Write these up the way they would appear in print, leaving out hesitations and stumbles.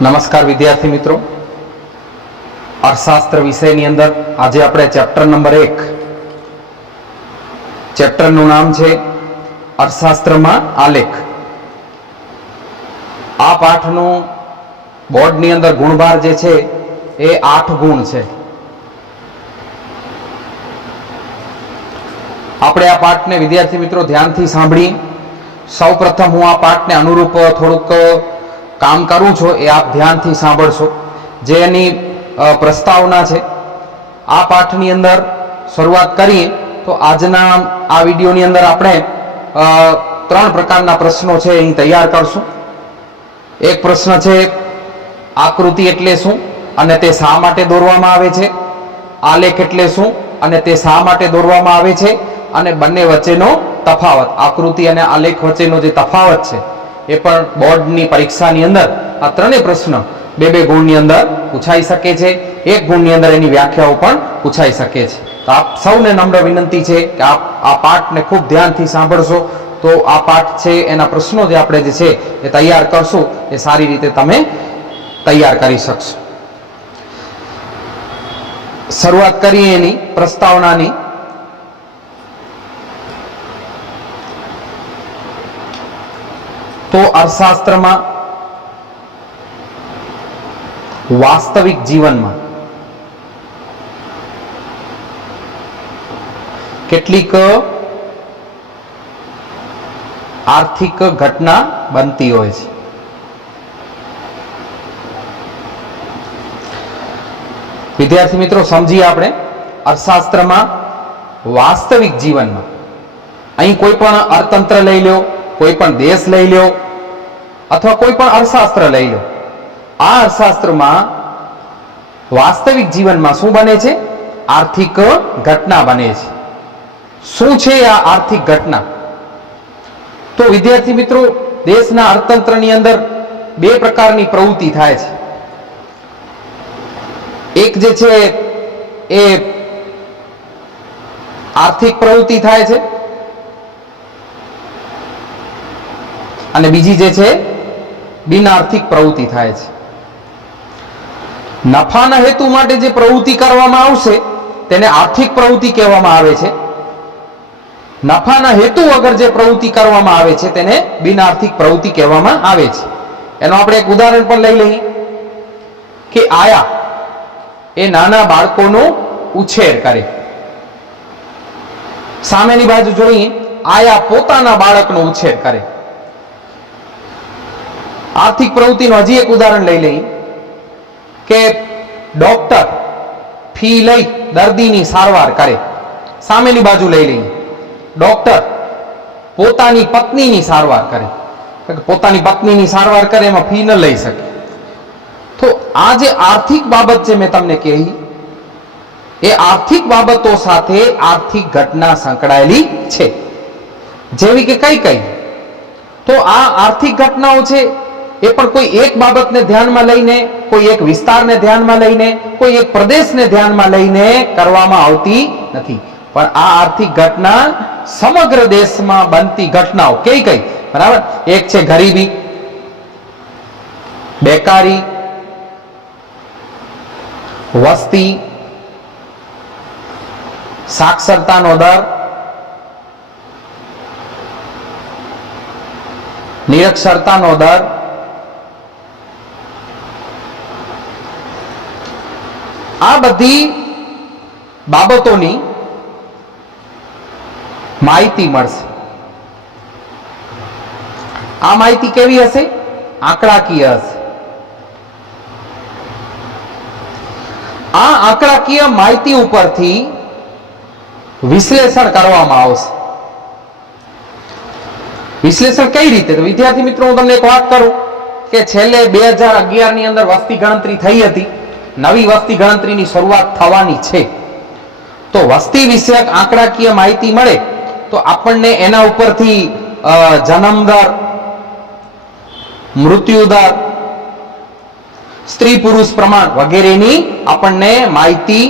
નમસ્કાર વિદ્યાર્થી મિત્રો, અર્થશાસ્ત્ર વિષયની અંદર આજે આપણે ચેપ્ટર નંબર 1 ચેપ્ટરનું નામ છે અર્થશાસ્ત્રમાં આલેખ. આ પાઠનું બોર્ડની અંદર ગુણભાર જે છે એ 8 ગુણ છે. આપણે આ પાઠને વિદ્યાર્થી મિત્રો ધ્યાનથી સાંભળીએ. સૌપ્રથમ હું આ પાઠને અનુરૂપ થોડુંક કામ કરું છું, એ આપ ધ્યાનથી સાંભળશો. જે એની પ્રસ્તાવના છે આ પાઠની અંદર શરૂઆત કરીએ તો આજના આ વિડીયોની અંદર આપણે 3 પ્રકારના પ્રશ્નો છે અહીં તૈયાર કરશું. એક પ્રશ્ન છે આકૃતિ એટલે શું અને તે શા માટે દોરવામાં આવે છે, આલેખ એટલે શું અને તે શા માટે દોરવામાં આવે છે, અને બંને વચ્ચેનો તફાવત, આકૃતિ અને આલેખ વચ્ચેનો જે તફાવત છે એ પણ બોર્ડની પરીક્ષાની અંદર આ ત્રણેય પ્રશ્ન 2-2 ગુણની અંદર પૂછાઈ શકે છે. 1 ગુણની અંદર એની વ્યાખ્યાઓ પણ પૂછાઈ શકે છે. તો આપ સૌને નમ્ર વિનંતી છે કે આપ આ પાઠને ખૂબ ધ્યાનથી સાંભળશો તો આ પાઠ છે એના પ્રશ્નો જે આપણે જે છે એ તૈયાર કરશું એ સારી રીતે તમે તૈયાર કરી શકશો. શરૂઆત કરીએ એની પ્રસ્તાવનાની. તો અર્થશાસ્ત્રમાં વાસ્તવિક જીવનમાં કેટલીક આર્થિક ઘટના બનતી હોય છે. વિદ્યાર્થી મિત્રો સમજીએ આપણે અર્થશાસ્ત્રમાં વાસ્તવિક જીવનમાં. અહીં કોઈ પણ અર્થતંત્ર લઈ લો, કોઈ પણ દેશ લઈ લો અથવા કોઈ પણ અર્થશાસ્ત્ર લઈ લો, આ અર્થશાસ્ત્રમાં વાસ્તવિક જીવનમાં શું બને છે? આર્થિક ઘટના બને છે. શું છે આ આર્થિક ઘટના? તો વિદ્યાર્થી મિત્રો દેશના અર્થતંત્રની અંદર 2 પ્રકારની પ્રવૃત્તિ થાય છે. એક જે છે એ આર્થિક પ્રવૃત્તિ થાય છે અને બીજી જે છે બિનઆર્થિક પ્રવૃત્તિ થાય છે. નફાના હેતુ માટે જે પ્રવૃત્તિ કરવામાં આવશે તેને આર્થિક પ્રવૃત્તિ કહેવામાં આવે છે. નફાના હેતુ વગર જે પ્રવૃત્તિ કરવામાં આવે છે તેને બિનઆર્થિક પ્રવૃત્તિ કહેવામાં આવે છે. એનું આપણે એક ઉદાહરણ પણ લઈ લઈએ કે આયા એ નાના બાળકોનો ઉછેર કરે. સામેની બાજુ જોઈએ, આયા પોતાના બાળકનો ઉછેર કરે. આર્થિક પ્રવૃત્તિનું હજી એક ઉદાહરણ લઈ લઈએ કે ડોક્ટર ફી લઈ દર્દીની સારવાર કરે. સામેની બાજુ લઈ લઈએ, ડોક્ટર પોતાની પત્નીની સારવાર કરે. પોતાની પત્નીની સારવાર કરે એમાં ફી ન લઈ શકે. તો આ જે આર્થિક બાબત છે મેં તમને કહી, એ આર્થિક બાબતો સાથે આર્થિક ઘટના સંકળાયેલી છે. જેવી કે કઈ? તો આ આર્થિક ઘટનાઓ છે એ પણ કોઈ એક બાબતને ધ્યાનમાં લઈને, કોઈ એક વિસ્તારને ધ્યાનમાં લઈને, કોઈ એક પ્રદેશને ધ્યાનમાં લઈને કરવામાં આવતી નથી. પણ આ આર્થિક ઘટના સમગ્ર દેશમાં બનતી ઘટનાઓ કઈ? બરાબર. એક છે ગરીબી, બેકારી, વસ્તી, સાક્ષરતાનો દર, નિરક્ષરતાનો દર, આ બધી બાબતોની માહિતી મળશે. આ માહિતી કેવી હશે? આંકડાકીય હશે. આ આંકડાકીય માહિતી ઉપરથી વિશ્લેષણ કરવામાં આવશે. વિશ્લેષણ કઈ રીતે? તો વિદ્યાર્થી મિત્રો હું તમને એક વાત કરું કે છેલ્લે 2011 ની અંદર વસ્તી ગણતરી થઈ હતી. નવી વસ્તી ગણતરીની શરૂઆત થવાની છે. તો વસ્તી વિષયક આંકડાકીય માહિતી મળે તો આપણને એના ઉપરથી જન્મ દર, મૃત્યુ દર, સ્ત્રી પુરુષ પ્રમાણ વગેરેની આપણને માહિતી,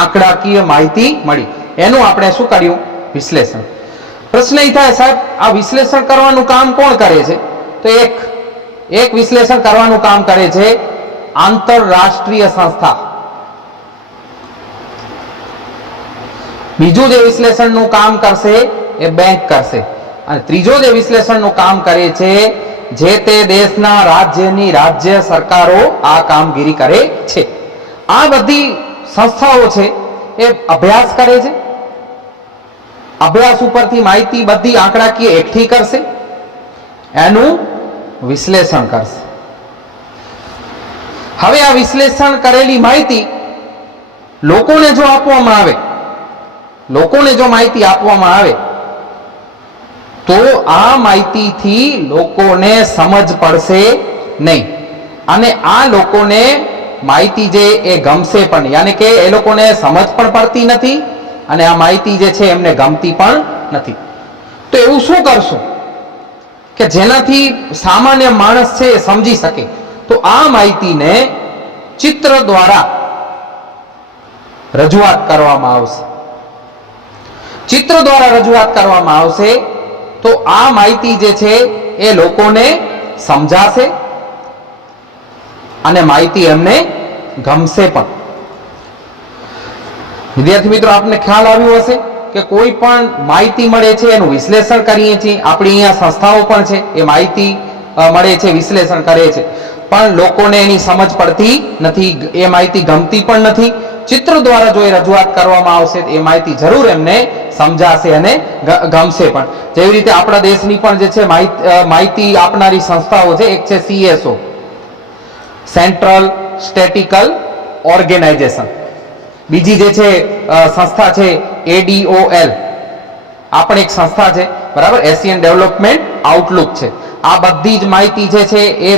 આંકડાકીય માહિતી મળી. એનું આપણે શું કર્યું? વિશ્લેષણ. પ્રશ્ન એ થાય સાહેબ આ વિશ્લેષણ કરવાનું કામ કોણ કરે છે? તો એક એક વિશ્લેષણ કરવાનું કામ કરે છે આંતરરાષ્ટ્રીય સંસ્થા, બીજું જે વિશ્લેષણનું કામ કરશે એ બેંક કરશે, અને ત્રીજો જે વિશ્લેષણનું કામ કરે છે જે તે દેશના રાજ્યની રાજ્ય સરકારો આ કામગીરી કરે છે. આ બધી સંસ્થાઓ છે એ અભ્યાસ કરે છે, અભ્યાસ ઉપરથી માહિતી બધી આંકડાકીય એકઠી કરશે, એનું વિશ્લેષણ કરશે. હવે આ વિશ્લેષણ કરેલી માહિતી લોકોને જો આપવામાં આવે, લોકોને જો માહિતી આપવામાં આવે તો આ માહિતીથી લોકોને સમજ પડશે નહીં, અને આ લોકોને માહિતી જે એ ગમશે પણ, યાની કે એ લોકોને સમજ પણ પડતી નથી અને આ માહિતી જે છે એમને ગમતી પણ નથી. તો એવું શું કરશું કે જેનાથી સામાન્ય માણસ છે એ સમજી શકે? તો આ માહિતીને ચિત્ર દ્વારા રજૂઆત કરવામાં આવશે. ચિત્ર દ્વારા રજૂઆત કરવામાં આવશે તો આ માહિતી જે છે એ લોકોને સમજાશે અને માહિતી એમને ગમશે પણ. વિદ્યાર્થી મિત્રો, આપને ખ્યાલ આવ્યો હશે કે કોઈ પણ માહિતી મળે છે એનું વિશ્લેષણ કરીએ છીએ. આપણી અહીંયા સંસ્થાઓ પણ છે, એ માહિતી મળે છે, વિશ્લેષણ કરે છે, પણ લોકોને એની સમજ પડતી નથી, એ માહિતી ગમતી પણ નથી. ચિત્ર દ્વારા જો એ રજૂઆત કરવામાં આવશે એ માહિતી જરૂર એમને સમજાશે અને ગમશે પણ. જેવી રીતે આપણા દેશની પણ જે છે માહિતી આપનારી સંસ્થાઓ છે, એક છે CSO, સેન્ટ્રલ સ્ટેટિકલ ઓર્ગેનાઇઝેશન, બીજી જે છે સંસ્થા છે ADOL, આ પણ એક સંસ્થા છે, બરાબર, એશિયન ડેવલપમેન્ટ આઉટલુક છે. આ બધી જ માહિતી જે છે એ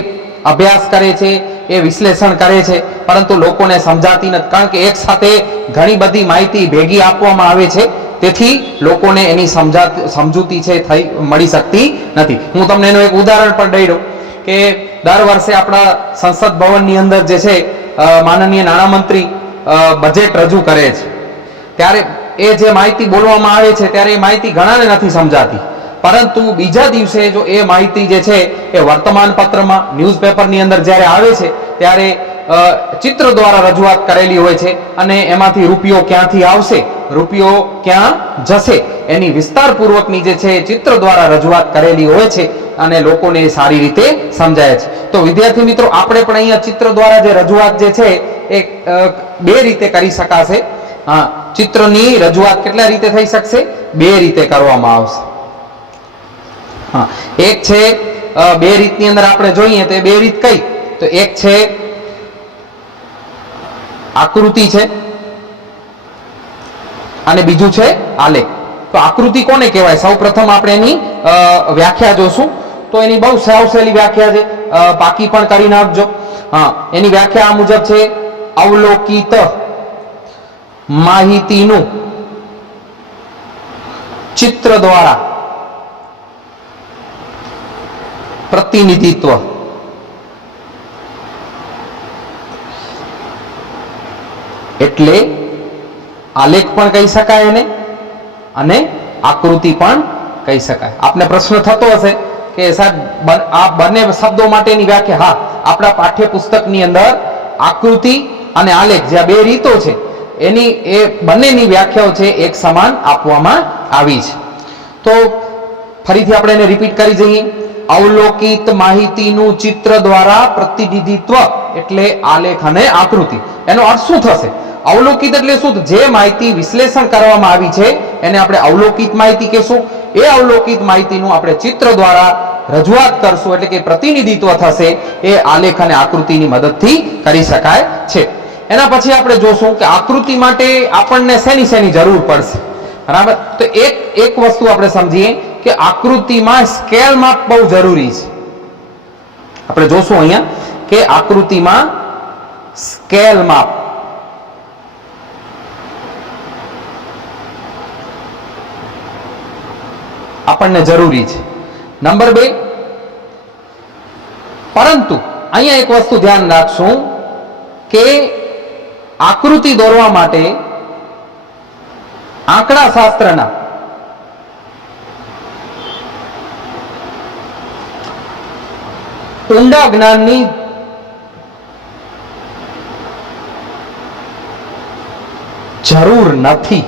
અભ્યાસ કરે છે, એ વિશ્લેષણ કરે છે, પરંતુ લોકોને સમજાતી નથી, કારણ કે એક સાથે ઘણી બધી માહિતી ભેગી આપવામાં આવે છે, તેથી લોકોને એની સમજૂતી છે મળી શકતી નથી. હું તમને એનું એક ઉદાહરણ પણ દઈ દઉં કે દર વર્ષે આપણા સંસદ ભવનની અંદર જે છે માનનીય નાણામંત્રી બજેટ રજૂ કરે છે, ત્યારે એ જે માહિતી બોલવામાં આવે છે ત્યારે એ માહિતી ઘણાને નથી સમજાતી, પરંતુ બીજા દિવસે જો એ માહિતી જે છે એ વર્તમાન પત્રમાં, ન્યૂઝપેપરની અંદર જ્યારે આવે છે ત્યારે ચિત્ર દ્વારા રજૂઆત કરેલી હોય છે, અને એમાંથી રૂપિયો ક્યાંથી આવશે, રૂપિયો ક્યાં જશે, એની વિસ્તારપૂર્વકની જે છે ચિત્ર દ્વારા રજૂઆત કરેલી હોય છે, અને લોકોને સારી રીતે સમજાય છે. તો વિદ્યાર્થી મિત્રો, આપણે પણ અહીંયા ચિત્ર દ્વારા જે રજૂઆત જે છે એ બે રીતે કરી શકાશે. હા, ચિત્રની રજૂઆત કેટલા રીતે થઈ શકશે? બે રીતે કરવામાં આવશે. હા, એક છે બે રીતની અંદર આપણે જોઈએ તો બે રીત કઈ? તો એક છે આકૃતિ છે અને બીજું છે આલેખ. તો આકૃતિ કોને કહેવાય? સૌપ્રથમ આપણે એની વ્યાખ્યા જોશું. તો એની બહુ સાવ સહેલી વ્યાખ્યા છે, પાકી પણ કરી નાખજો. હા, એની વ્યાખ્યા આ મુજબ છે: અવલોકિત માહિતીનું ચિત્ર દ્વારા પ્રતિનિધિત્વ. એટલે આલેખ પણ કહી શકાય એને, અને આકૃતિ પણ કહી શકાય. આપને પ્રશ્ન થતો હશે કે સાહેબ આ બંને શબ્દો માટેની વ્યાખ્યા, હા, આપણા પાઠ્યપુસ્તકની અંદર આકૃતિ અને આલેખ જે બે રીતો છે એની એ બંનેની વ્યાખ્યાઓ છે એક સમાન આપવામાં આવી છે. તો ફરીથી આપણે એને રિપીટ કરી જઈએ. અવલોકિત માહિતીનું ચિત્ર દ્વારા પ્રતિનિધિત્વ એટલે આલેખ અને આકૃતિ. એનો અર્થ શું થશે? અવલોકિત એટલે શું? જે માહિતી વિશ્લેષણ કરવામાં આવી છે એને આપણે અવલોકિત માહિતી કહેશું. એ અવલોકિત માહિતીનું આપણે ચિત્ર દ્વારા રજૂઆત કરશું, એટલે કે પ્રતિનિધિત્વ થશે, એ આલેખ અને આકૃતિની મદદથી કરી શકાય છે. એના પછી આપણે જોશું કે આકૃતિ માટે આપણને શેની જરૂર પડશે, બરાબર? તો એક વસ્તુ આપણે સમજીએ કે આકૃતિમાં સ્કેલ માપ બહુ જરૂરી છે. આપણે જોશું અહીંયા કે આકૃતિમાં સ્કેલ માપ આપણને જરૂરી છે. નંબર 2, પરંતુ અહીંયા એક વસ્તુ ધ્યાન રાખશું કે આકૃતિ દોરવા માટે આંકડા શાસ્ત્રના ઊંડા જ્ઞાનની જરૂર નથી.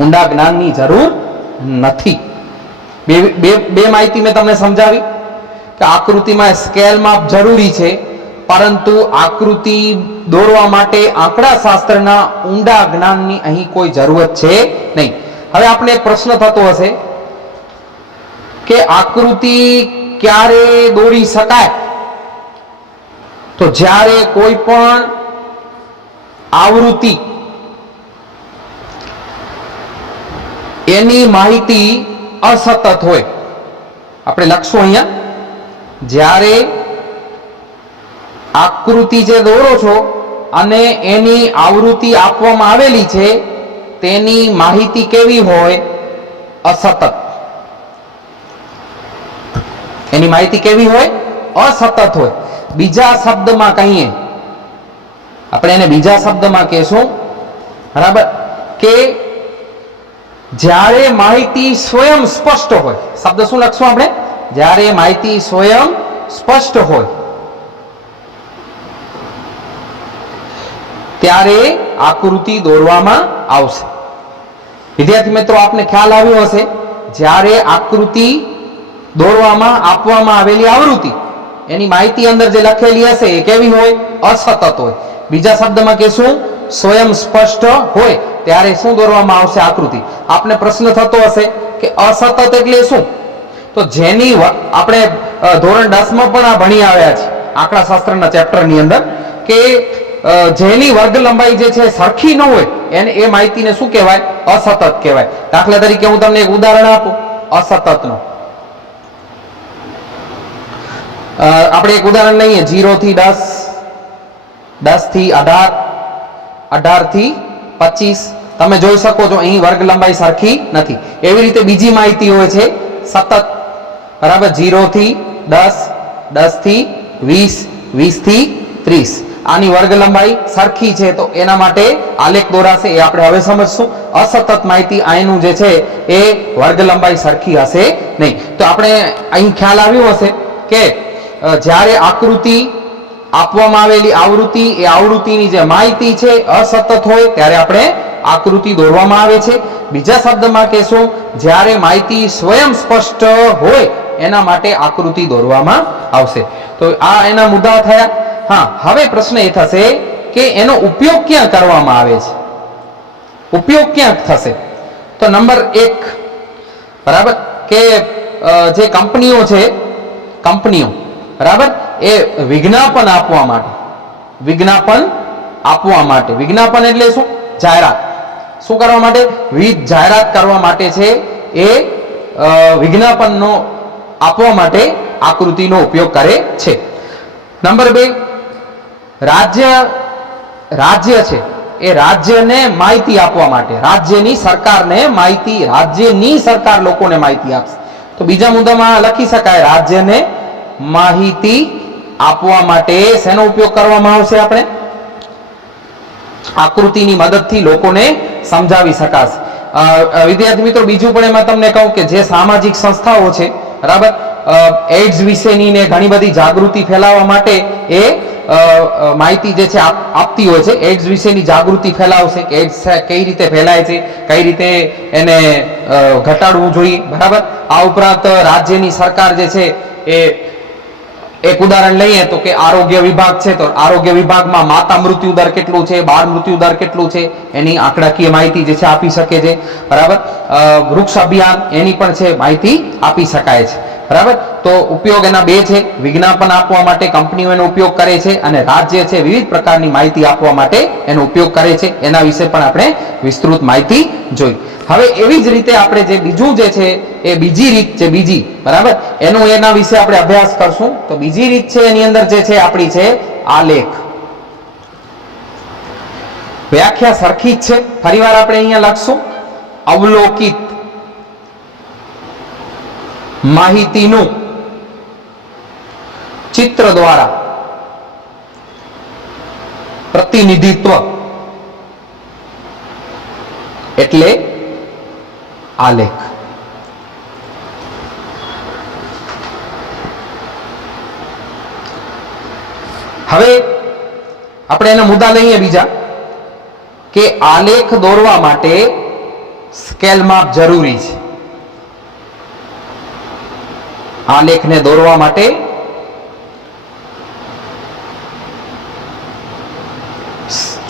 ઊંડા જ્ઞાનની જરૂર નથી. બે માહિતી મેં તમને સમજાવી કે આકૃતિમાં સ્કેલ માપ જરૂરી છે, પરંતુ આકૃતિ દોરવા માટે આંકડા શાસ્ત્રના ઊંડા જ્ઞાનની અહીં કોઈ જરૂરત છે નહીં. હવે આપણે એક પ્રશ્ન થતો હશે કે આકૃતિ ક્યારે દોરી શકાય? તો જ્યારે કોઈ પણ આવૃત્તિ એની માહિતી અસતત હોય. આપણે લખશું અહીંયા, જ્યારે આકૃતિ જે દોરો છો અને એની આવૃત્તિ આપવામાં આવેલી છે તેની માહિતી કેવી હોય? અસતત. એની માહિતી કેવી હોય? અસતત હોય. બીજા શબ્દમાં કહીએ, આપણે એને બીજા શબ્દમાં કહેશું, બરાબર, કે જ્યારે માહિતી સ્વયં સ્પષ્ટ હોય. શબ્દ શું લખશું આપણે? જ્યારે માહિતી સ્વયં સ્પષ્ટ હોય ત્યારે આકૃતિ દોરવામાં આવશે. વિદ્યાર્થી મિત્રો, આપને ખ્યાલ આવ્યો હશે, જ્યારે આકૃતિ દોરવામાં આપવામાં આવેલી આવૃત્તિ એની માહિતી અંદર જે લખેલી હશે એ કેવી હોય? અસતત હોય. બીજા શબ્દમાં કહેશું સ્વયં સ્પષ્ટ હોય ત્યારે શું દોરવામાં આવશે? આકૃતિ. આપને પ્રશ્ન થતો હશે કે અસતત એટલે શું? તો જેની આપણે ધોરણ 10 માં પણ આ ભણી આવ્યા છે આંકડા શાસ્ત્રના ચેપ્ટરની અંદર, કે જેની વર્ગ લંબાઈ જે છે સરખી ન હોય એને એ માહિતીને શું કહેવાય? અસતત કહેવાય. દાખલા તરીકે હું તમને એક ઉદાહરણ આપું અસતતનું. આપણે એક ઉદાહરણ લઈએ, 0 થી 10, 10 થી 18, 18 થી 25. તમે જોઈ શકો છો અહીં વર્ગ લંબાઈ સરખી નથી. એવી રીતે બીજી માહિતી હોય છે સતત, બરાબર, 0 થી 10, 10 થી 20, 20 થી 30. આની વર્ગ લંબાઈ સરખી છે તો એના માટે આલેખ દોરાશે, એ આપણે હવે સમજશું. અસતત માહિતી અહીંનું જે છે એ વર્ગ લંબાઈ સરખી હશે નહીં. તો આપણે અહીં ખ્યાલ આવ્યો હશે કે જ્યારે આકૃતિ આપવામાં આવેલી આવૃત્તિ, એ આવૃત્તિની જે માહિતી છે અસતત હોય ત્યારે આપણે આકૃતિ દોરવામાં આવે છે. બીજા શબ્દમાં કહેશું, જ્યારે માહિતી સ્વયં સ્પષ્ટ હોય એના માટે આકૃતિ દોરવામાં આવશે. તો આ એના મુદ્દા થયા. હા, હવે પ્રશ્ન એ થશે કે એનો ઉપયોગ ક્યાં કરવામાં આવે છે? ઉપયોગ ક્યાં થશે? તો નંબર 1, બરાબર, કે જે કંપનીઓ છે, કંપનીઓ, બરાબર, એ વિજ્ઞાપન આપવા માટે, વિજ્ઞાપન આપવા માટે, વિજ્ઞાપન એટલે શું? જાહેરાત. શું કરવા માટે? વિવિધ જાહેરાત કરવા માટે છે એ વિજ્ઞાપનનો આપવા માટે આકૃતિનો ઉપયોગ કરે છે. નંબર 2, રાજ્ય છે એ રાજ્યને માહિતી આપવા માટે, રાજ્યની સરકારને માહિતી, રાજ્યની સરકાર લોકોને માહિતી આપશે. તો બીજા મુદ્દામાં લખી શકાય, રાજ્યને માહિતી આપવા માટે શેનો ઉપયોગ કરવામાં આવશે? આપણે આકૃતિની મદદથી લોકોને સમજાવી શકાશે. વિદ્યાર્થી મિત્રો, બીજું પણ એમાં તમને કહું કે જે સામાજિક સંસ્થાઓ છે, બરાબર, એડ્સ વિશેની ને ઘણી બધી જાગૃતિ ફેલાવવા માટે એ માહિતી જે છે આપતી હોય છે. એડ્સ વિશેની જાગૃતિ ફેલાવશે કે એડ્સ કઈ રીતે ફેલાય છે, કઈ રીતે એને ઘટાડવું જોઈએ, બરાબર. આ ઉપરાંત રાજ્યની સરકાર જે છે એ, એક ઉદાહરણ લઈએ તો કે આરોગ્ય વિભાગ છે, તો આરોગ્ય વિભાગમાં માતા મૃત્યુ દર કેટલું છે, બાળ મૃત્યુ દર કેટલું છે, એની આંકડાકીય માહિતી જે છે આપી શકે છે, બરાબર. વૃક્ષ અભિયાન, એની પણ છે માહિતી આપી શકાય છે, બરાબર. તો ઉપયોગ એના 2 છે. વિજ્ઞાપન આપવા માટે કંપનીઓ એનો ઉપયોગ કરે છે, અને રાજ્ય છે વિવિધ પ્રકારની માહિતી આપવા માટે એનો ઉપયોગ કરે છે. એના વિશે પણ આપણે વિસ્તૃત માહિતી જોઈ. હવે એવી જ રીતે આપણે જે બીજું જે છે એ બીજી રીત છે, બીજી, બરાબર, એના વિશે આપણે અભ્યાસ કરશું. તો બીજી રીત છે એની અંદર જે છે આપણી છે આલેખ. વ્યાખ્યા સરખી જ છે. ફરીવાર આપણે અહીંયા લખશું, અવલોકિત માહિતીનું ચિત્ર દ્વારા પ્રતિનિધિત્વ એટલે આલેખ. હવે આપણે એના મુદ્દા લઈએ બીજા કે આલેખ દોરવા માટે સ્કેલ માપ જરૂરી છે. આલેખને દોરવા માટે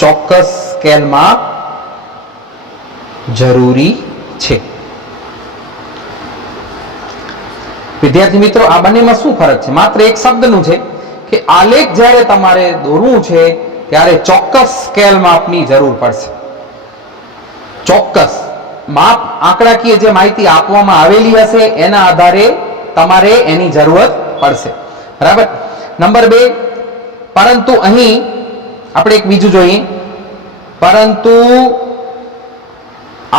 ચોક્કસ સ્કેલ માપ જરૂરી છે. વિદ્યાર્થી મિત્રો, આ બંનેમાં શું ફરક છે? માત્ર એક શબ્દનું છે કે આલેખ જ્યારે તમારે દોરવું છે ત્યારે ચોક્કસ સ્કેલ માપની જરૂર પડશે. ચોક્કસ માપ, આંકડાકીય જે માહિતી આપવામાં આવેલી હશે એના આધારે તમારે એની જરૂરત પડશે. બરાબર. નંબર 2, પરંતુ અહીં આપણે એક બીજું જોઈએ, પરંતુ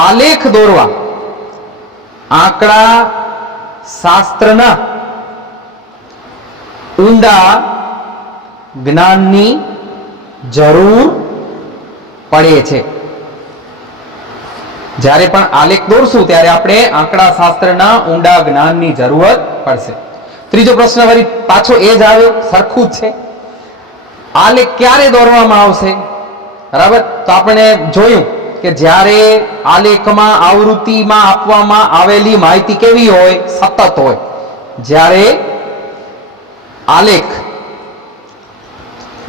આલેખ દોરવા આંકડા શાસ્ત્રના ઊંડા જ્ઞાનની જરૂર પડે છે. જ્યારે પણ આલેખ દોરશું ત્યારે આપણે આંકડા શાસ્ત્રના ઊંડા જ્ઞાનની જરૂરત પડશે. ત્રીજો પ્રશ્ન વળી પાછો એ જ આવ્યો, સરખું જ છે. આલેખ ક્યારે દોરવામાં આવશે? બરાબર. તો આપણે જોયું કે જ્યારે આલેખમાં આવૃત્તિમાં આપવામાં આવેલી માહિતી કેવી હોય? સતત હોય. જ્યારે આલેખ,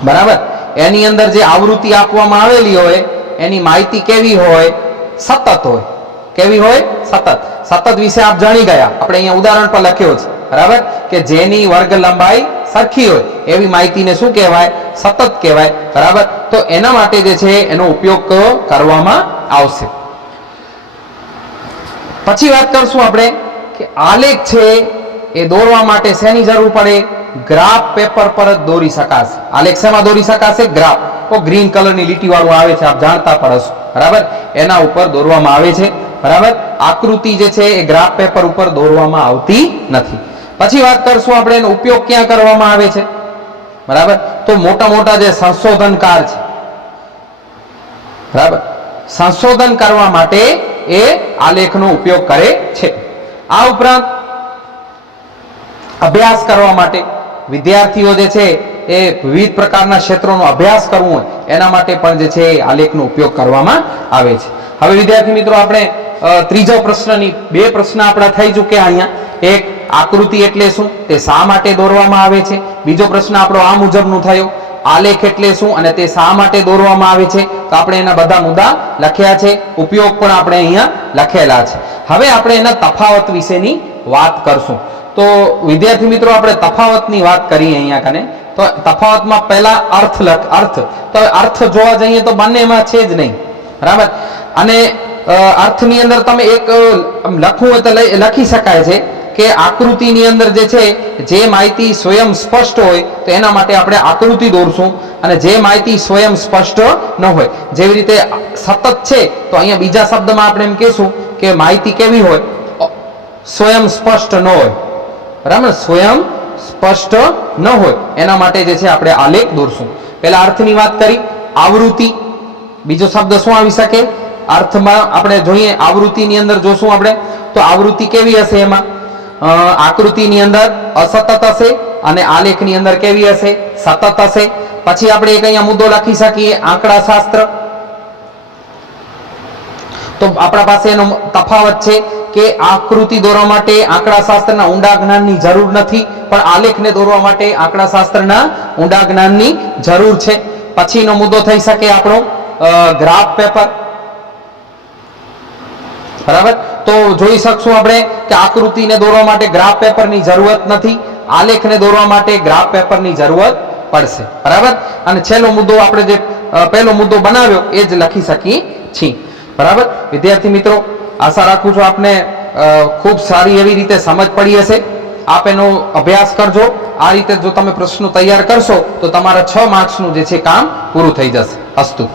બરાબર, એની અંદર જે આવૃત્તિ આપવામાં આવેલી હોય એની માહિતી કેવી હોય? સતત હોય. કેવી હોય? સતત. સતત વિશે આપ જાણી ગયા. આપણે અહીંયા ઉદાહરણ પર લખ્યો છે, બરાબર, કે જેની વર્ગ લંબાઈ સરખી હોય એવી માહિતીને શું કહેવાય? સતત કહેવાય. બરાબર. તો એના માટે જે છે એનો ઉપયોગ કરવામાં આવશે. પછી વાત કરશું આપણે કે આલેખ છે એ દોરવા માટે શેની જરૂર પડે? ગ્રાફ પેપર પર જ દોરી શકાશે. આલેખ શેમાં દોરી શકાશે? ગ્રાફ. તો ગ્રીન કલરની લીટી વાળું આવે છે, આપ જાણતા પડશો. બરાબર. એના ઉપર દોરવામાં આવે છે. બરાબર. આકૃતિ જે છે એ ગ્રાફ પેપર ઉપર દોરવામાં આવતી નથી. પછી વાત કરશું આપણે એનો ઉપયોગ ક્યાં કરવામાં આવે છે. બરાબર. તો મોટા મોટા જે સંશોધનકાર છે, બરાબર, સંશોધન કરવા માટે એ આલેખનો ઉપયોગ કરે છે. આ ઉપરાંત અભ્યાસ કરવા માટે વિદ્યાર્થીઓ જે છે એ વિવિધ પ્રકારના ક્ષેત્રોનો અભ્યાસ કરવો હોય એના માટે પણ જે છે એ આલેખનો ઉપયોગ કરવામાં આવે છે. હવે વિદ્યાર્થી મિત્રો, આપણે ત્રીજો પ્રશ્નની 2 પ્રશ્ન આપણા થઈ ચૂક્યા અહીંયા. એક, આકૃતિ એટલે શું, તે શા માટે દોરવામાં આવે છે? બીજો પ્રશ્ન આપણો આ મુજબનું થયો, આલેખ એટલે શું અને તે શા માટે દોરવામાં આવે છે? તો આપણે એના બધા મુદ્દા લખ્યા છે, ઉપયોગ પણ આપણે અહીંયા લખેલા છે. હવે આપણે એના તફાવત વિશેની વાત કરશું. તો વિદ્યાર્થી મિત્રો, આપણે તફાવતની વાત કરીએ અહીંયા કને. તો તફાવતમાં પહેલા અર્થ. તો અર્થ જોવા જઈએ તો બંનેમાં છે જ નહીં. બરાબર. અને અર્થની અંદર તમે એક લખવું હોય તો લખી શકાય છે કે આકૃતિની અંદર જે છે જે માહિતી સ્વયં સ્પષ્ટ હોય તો એના માટે આપણે આકૃતિ દોરશું, અને જે માહિતી સ્વયં સ્પષ્ટ ન હોય, જેવી રીતે સતત છે તો અહીંયા બીજા શબ્દમાં આપણે એમ કહેશું કે માહિતી કેવી હોય? સ્વયં સ્પષ્ટ ન હોય. બરાબર. સ્વયં સ્પષ્ટ ન હોય એના માટે જે છે આપણે આલેખ દોરશું. પહેલા અર્થની વાત કરી, આવૃત્તિ. બીજો શબ્દ શું આવી શકે? અર્થમાં આપણે જોઈએ, આવૃત્તિની અંદર જોશું આપણે તો આવૃત્તિ કેવી હશે? એમાં આકૃતિની અંદર અસતત હશે અને આલેખની અંદર કેવી હશે? સતત હશે. પછી આપણે એક અહીંયા મુદ્દો લખી શકીએ, આંકડા શાસ્ત્ર. તો આપણા પાસે એનો તફાવત છે કે આકૃતિ દોરવા માટે આંકડા શાસ્ત્રના ઊંડા જ્ઞાનની જરૂર નથી, પણ આલેખને દોરવા માટે આંકડા શાસ્ત્રના ઊંડા જ્ઞાનની જરૂર છે. પછીનો મુદ્દો થઈ શકે આપણો ગ્રાફ પેપર. બરાબર. તો જોઈ શકશું આપણે કે આકૃતિને દોરવા માટે ગ્રાફ પેપરની જરૂરત નથી, આલેખને દોરવા માટે ગ્રાફ પેપરની જરૂરત પડશે. બરાબર. અને છેલ્લો મુદ્દો આપણે જે પહેલો મુદ્દો બનાવ્યો એ જ લખી શકીએ છીએ. બરાબર. વિદ્યાર્થી મિત્રો, આશા રાખું છું આપને ખૂબ સારી એવી રીતે સમજ પડી હશે. આપ એનો અભ્યાસ કરજો. આ રીતે જો તમે પ્રશ્નો તૈયાર કરશો તો તમારા 6 માર્ક્સનું જે છે કામ પૂરું થઈ જશે. અસ્તુ.